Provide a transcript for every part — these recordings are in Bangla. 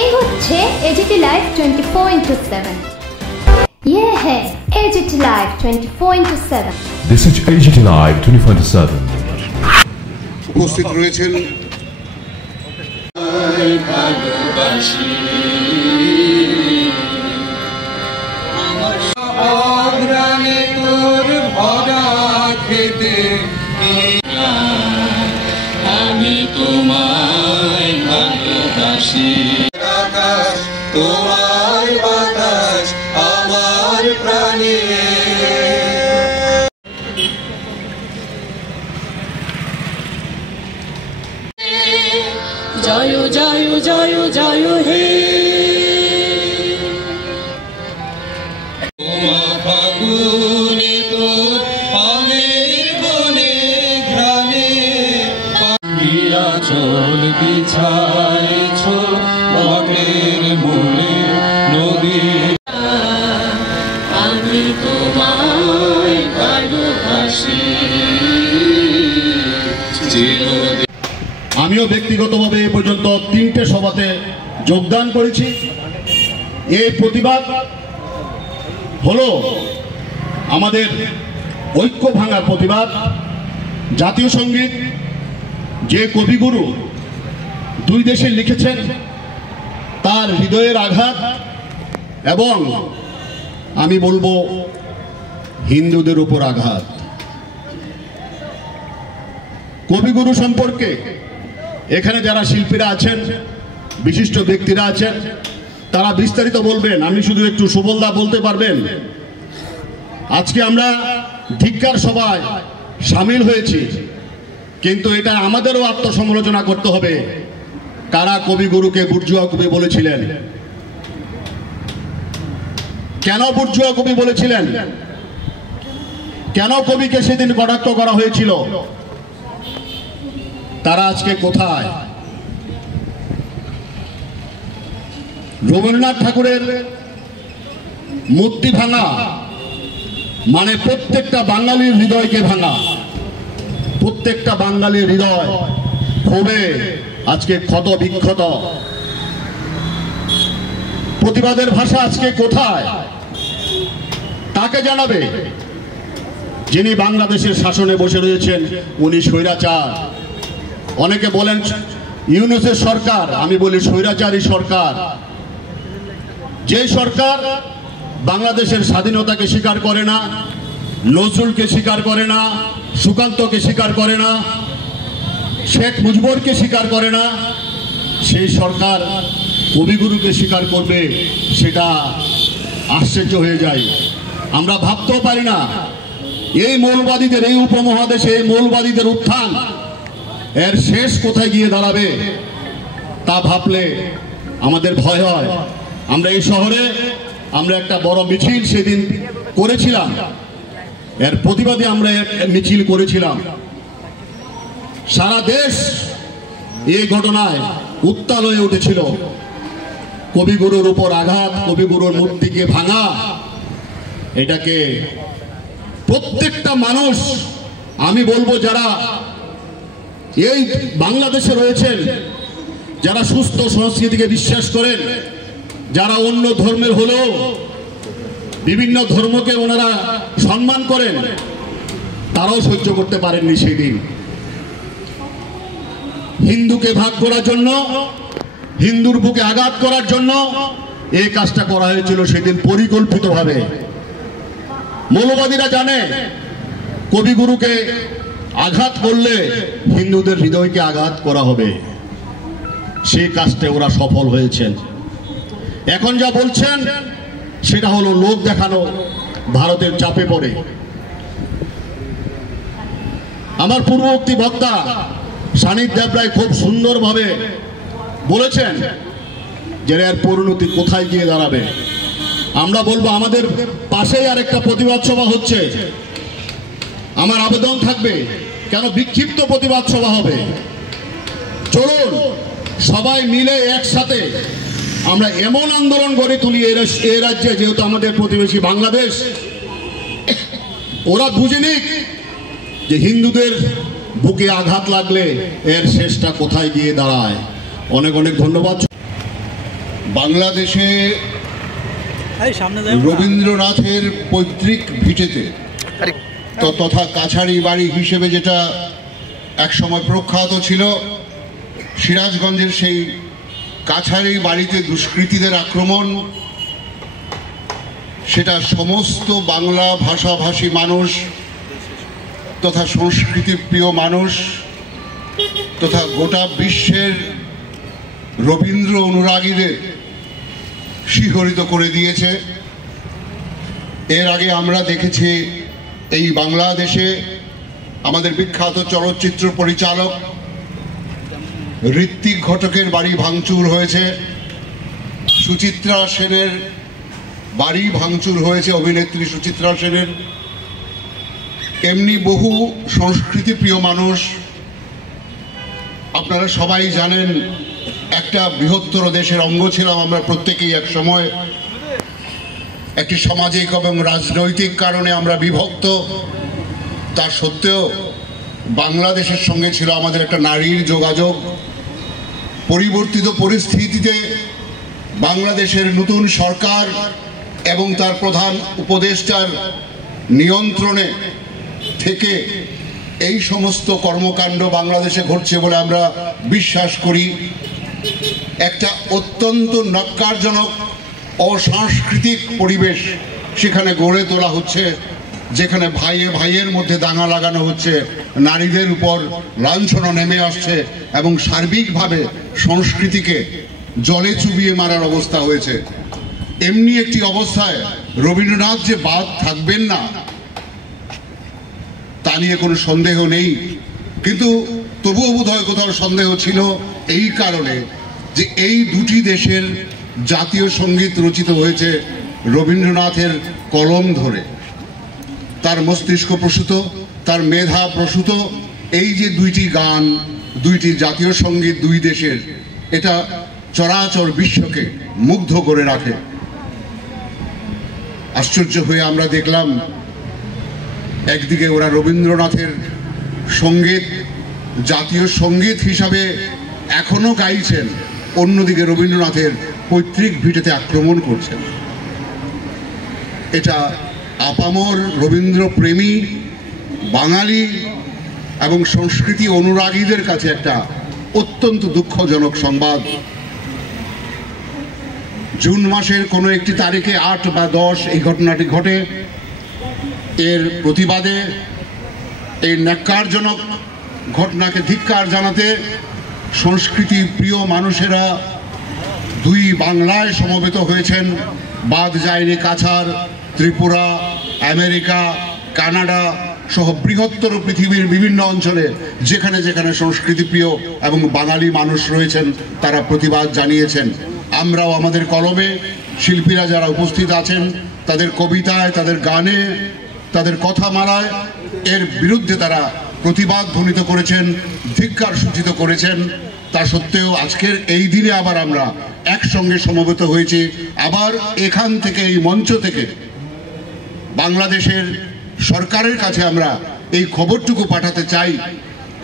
এই হচ্ছে এজিটি লাইভ 24/7। ये है AGT live 24/7। This is AGT Live 24/7। উপস্থিত রয়েছেন আমি তোমায় ভালোবাসি, আকাশ তোমার বাতাস আমার প্রাণে। জয় জয় জয় জয় হে তোমা ফাগুনে তোর আমের বনে ঘ্রাণে পাখিরা চল বিছাইছ বনের মূলে নদী। আমি তোমায় ভালোবাসি। আমিও ব্যক্তিগতভাবে এ পর্যন্ত 3টে সভাতে যোগদান করেছি। এই প্রতিবাদ হলো আমাদের ঐক্য ভাঙার প্রতিবাদ। জাতীয় সঙ্গীত যে কবিগুরু 2 দেশে লিখেছেন, তার হৃদয়ের আঘাত এবং আমি বলবো হিন্দুদের উপর আঘাত। কবিগুরু সম্পর্কে এখানে যারা শিল্পীরা আছেন, বিশিষ্ট ব্যক্তিরা আছেন, তারা বিস্তারিত বলবেন। আমি শুধু একটু সুবলদা বলতে পারবেন। আজকে আমরা ধিক্কার সভায় সামিল হয়েছি, কিন্তু এটা আমাদেরও আত্মসমালোচনা করতে হবে। কারা কবিগুরুকে বুর্জুয়া কবি বলেছিলেন? কেন বুর্জুয়া কবি বলেছিলেন? কেন কবিকে সেদিন কটাক্ষ করা হয়েছিল? তারা আজকে কোথায়? রবীন্দ্রনাথ ঠাকুরের মূর্তি ভাঙা মানে প্রত্যেকটা বাঙালির হৃদয়কে ভাঙা। প্রত্যেকটা বাঙালির হৃদয় ক্ষোভে আজকে ক্ষত বিক্ষত। প্রতিবাদের ভাষা আজকে কোথায়? তাকে জানাবে যিনি বাংলাদেশের শাসনে বসে রয়েছেন, উনি স্বৈরাচার। অনেকে বলেন ইউনূসের সরকার, আমি বলি স্বৈরাচারী সরকার। যে সরকার বাংলাদেশের স্বাধীনতাকে স্বীকার করে না, নজরুলকে স্বীকার করে না, সুকান্তকে স্বীকার করে না, শেখ মুজিবুরকে স্বীকার করে না, সেই সরকার কবিগুরুকে স্বীকার করবে, সেটা আশ্চর্য হয়ে যায়। আমরা ভাবতেও পারি না এই মৌলবাদীদের, এই উপমহাদেশে এই মৌলবাদীদের উত্থান এর শেষ কোথায় গিয়ে দাঁড়াবে তা ভাবলে আমাদের ভয় হয়। আমরা এই শহরে একটা বড় মিছিল সেদিন করেছিলাম, এর প্রতিবাদে আমরা মিছিল করেছিলাম। সারা দেশ এই ঘটনায় উত্তাল হয়ে উঠেছিল। কবিগুরুর উপর আঘাত, কবিগুরুর মূর্তিকে ভাঙা, এটাকে প্রত্যেকটা মানুষ, আমি বলবো যারা এই বাংলাদেশে রয়েছেন, যারা সুস্থ সংস্কৃতিকে বিশ্বাস করেন, যারা অন্য ধর্মের হলেও বিভিন্ন ধর্মকে ওনারা সম্মান করেন, তারাও সহ্য করতে পারেননি সেদিন। হিন্দুকে ভাগ করার জন্য, হিন্দুর বুকে আঘাত করার জন্য এই কাজটা করা হয়েছিল সেদিন পরিকল্পিতভাবে। মৌলবাদীরা জানে কবিগুরুকে আঘাত করলে হিন্দুদের হৃদয়কে আঘাত করা হবে। সেই কাজটা ওরা সফল হয়েছেন। এখন যা বলছেন সেটা হলো লোক দেখানো, ভারতের চাপে পড়ে। আমার পূর্ববর্তী বক্তা সানিদ দেবরায় খুব সুন্দরভাবে বলেছেন যে এর পরিণতি কোথায় গিয়ে দাঁড়াবে। আমরা বলবো আমাদের পাশেই আরেকটা প্রতিবাদ সভা হচ্ছে। আমার আবেদন থাকবে, কেন বিক্ষিপ্ত প্রতিবাদ সভা হবে, চলুন সবাই মিলে একসাথে আমরা এমন আন্দোলন গড়ে তুলি এই রাজ্যে, যেহেতু আমাদের প্রতিবেশী বাংলাদেশ, ওরা বুঝে নিক যে হিন্দুদের বুকে আঘাত লাগলে এর শেষটা কোথায় গিয়ে দাঁড়ায়। অনেক অনেক ধন্যবাদ। বাংলাদেশে রবীন্দ্রনাথের পৈতৃক ভিটেতে তথা কাছারি বাড়ি হিসেবে যেটা একসময় প্রখ্যাত ছিল, সিরাজগঞ্জের সেই কাছারি বাড়িতে দুষ্কৃতীদের আক্রমণ, সেটা সমস্ত বাংলা ভাষাভাষী মানুষ তথা সংস্কৃতি প্রিয় মানুষ তথা গোটা বিশ্বের রবীন্দ্র অনুরাগীদের শিহরিত করে দিয়েছে। এর আগে আমরা দেখেছি এই বাংলাদেশে আমাদের বিখ্যাত চলচ্চিত্র পরিচালক ঋত্বিক ঘটকের বাড়ি ভাঙচুর হয়েছে, সুচিত্রা সেনের বাড়ি ভাঙচুর হয়েছে, অভিনেত্রী সুচিত্রা সেনের। এমনি বহু সংস্কৃতি প্রিয় মানুষ, আপনারা সবাই জানেন একটা বৃহত্তর দেশের অঙ্গ ছিলাম আমরা প্রত্যেকেই এক সময়। একটি সামাজিক এবং রাজনৈতিক কারণে আমরা বিভক্ত, তা সত্ত্বেও বাংলাদেশের সঙ্গে ছিল আমাদের একটা নারীর যোগাযোগ। পরিবর্তিত পরিস্থিতিতে বাংলাদেশের নতুন সরকার এবং তার প্রধান উপদেষ্টার নিয়ন্ত্রণে থেকে এই সমস্ত কর্মকাণ্ড বাংলাদেশে ঘটছে বলে আমরা বিশ্বাস করি। একটা অত্যন্ত ন্যক্কারজনক অসাংস্কৃতিক পরিবেশ সেখানে গড়ে তোলা হচ্ছে, যেখানে ভাইয়ে ভাইয়ের মধ্যে দাঙ্গা লাগানো হচ্ছে, নারীদের উপর লাঞ্ছনা নেমে আসছে এবং সার্বিকভাবে সংস্কৃতিকে জলে চুবিয়ে মারার অবস্থা হয়েছে। এমনি একটি অবস্থায় রবীন্দ্রনাথ যে বাদ থাকবেন না তা নিয়ে কোনো সন্দেহ নেই, কিন্তু তবুও বোধহয় কোথাও সন্দেহ ছিল এই কারণে যে এই দুটি দেশের জাতীয় সঙ্গীত রচিত হয়েছে রবীন্দ্রনাথের কলম ধরে, তার মস্তিষ্ক প্রসূত, তার মেধা প্রসূত এই যে দুইটি গান, দুইটি জাতীয় সঙ্গীত দুই দেশের, এটা চরাচর বিশ্বকে মুগ্ধ করে রাখে। আশ্চর্য হয়ে আমরা দেখলাম একদিকে ওরা রবীন্দ্রনাথের সঙ্গীত জাতীয় সঙ্গীত হিসাবে এখনো গাইছেন, অন্যদিকে রবীন্দ্রনাথের পৈতৃক ভিটেতে আক্রমণ করছেন। এটা আপামর রবীন্দ্র প্রেমী বাঙালি এবং সংস্কৃতি অনুরাগীদের কাছে একটা অত্যন্ত দুঃখজনক সংবাদ। জুন মাসের কোনো একটি তারিখে 8 বা 10 এই ঘটনাটি ঘটে। এর প্রতিবাদে এই ন্যক্কারজনক ঘটনাকে ধিক্কার জানাতে সংস্কৃতি প্রিয় মানুষেরা দুই বাংলায় সমবেত হয়েছেন। বাদ যায়নি কাছাড়, ত্রিপুরা, আমেরিকা, কানাডা সহ বৃহত্তর পৃথিবীর বিভিন্ন অঞ্চলে যেখানে যেখানে সংস্কৃতি প্রিয় এবং বাঙালি মানুষ রয়েছেন তারা প্রতিবাদ জানিয়েছেন। আমরাও আমাদের কলমে শিল্পীরা যারা উপস্থিত আছেন তাদের কবিতায়, তাদের গানে, তাদের কথামালায় এর বিরুদ্ধে তারা প্রতিবাদ ধ্বনিত করেছেন, ধিক্কার সূচিত করেছেন। তা সত্ত্বেও আজকের এই দিনে আবার আমরা একসঙ্গে সমবেত হয়েছি। আবার এখান থেকে, এই মঞ্চ থেকে বাংলাদেশের সরকারের কাছে আমরা এই খবরটুকু পাঠাতে চাই,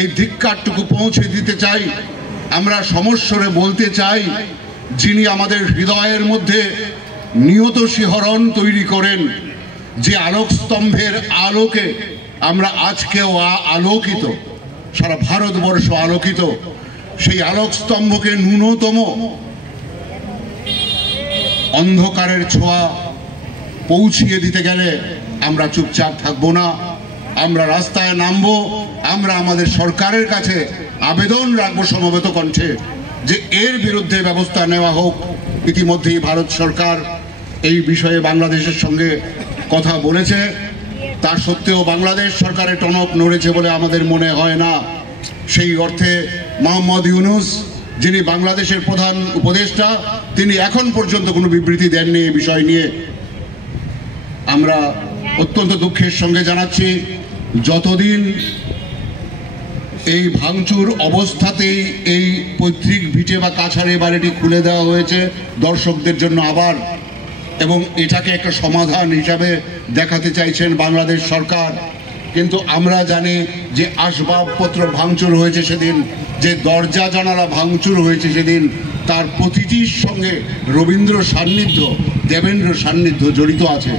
এই ধিক্কারটুকু পৌঁছে দিতে চাই। আমরা সমস্বরে বলতে চাই, যিনি আমাদের হৃদয়ের মধ্যে নিয়ত শিহরণ তৈরি করেন, যে আলোকস্তম্ভের আলোকে আমরা আজকেও আলোকিত, সারা ভারতবর্ষ আলোকিত, সেই আলোকস্তম্ভকে ন্যূনতম অন্ধকারের ছোঁয়া পৌঁছিয়ে দিতে গেলে আমরা চুপচাপ থাকবো না, আমরা রাস্তায় নামবো। আমরা আমাদের সরকারের কাছে আবেদন রাখবো সমবেত কণ্ঠে যে এর বিরুদ্ধে ব্যবস্থা নেওয়া হোক। ইতিমধ্যেই ভারত সরকার এই বিষয়ে বাংলাদেশের সঙ্গে কথা বলেছে, তা সত্ত্বেও বাংলাদেশ সরকারের টনক নড়েছে বলে আমাদের মনে হয় না। সেই অর্থে মোহাম্মদ ইউনূস, যিনি বাংলাদেশের প্রধান উপদেষ্টা, তিনি এখন পর্যন্ত কোনো বিবৃতি দেননি এই বিষয় নিয়ে। আমরা অত্যন্ত দুঃখের সঙ্গে জানাচ্ছি, যতদিন এই ভাঙচুর অবস্থাতেই এই পৈতৃক ভিটে বা কাছাড়ে বাড়িটি খুলে দেওয়া হয়েছে দর্শকদের জন্য আবার, এবং এটাকে একটা সমাধান হিসাবে দেখাতে চাইছেন বাংলাদেশ সরকার। কিন্তু আমরা জানি যে আসবাবপত্র ভাঙচুর হয়েছে সেদিন, যে দরজা জানালা ভাঙচুর হয়েছে সেদিন, তার প্রতিটির সঙ্গে রবীন্দ্র সান্নিধ্য, দেবেন্দ্র সান্নিধ্য জড়িত আছে।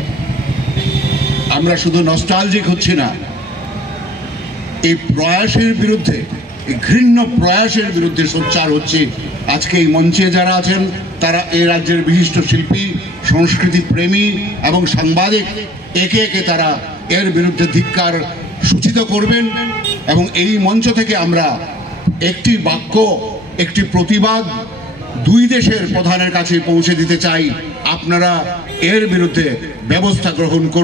আমরা শুধু নস্টালজিক হচ্ছি না, এই প্রয়াসের বিরুদ্ধে, এই ঘৃণ্য প্রয়াসের বিরুদ্ধে সোচ্চার হচ্ছে। আজকে এই মঞ্চে যারা আছেন তারা এই রাজ্যের বিশিষ্ট শিল্পী, সংস্কৃতি প্রেমী এবং সাংবাদিক, একে একে তারা এর বিরুদ্ধে ধিক্কার সূচিত করবেন। এবং এই মঞ্চ থেকে আমরা একটি বাক্য, একটি প্রতিবাদ দুই দেশের প্রধানের কাছে পৌঁছে দিতে চাই, আপনারা এর বিরুদ্ধে ব্যবস্থা গ্রহণ করুন।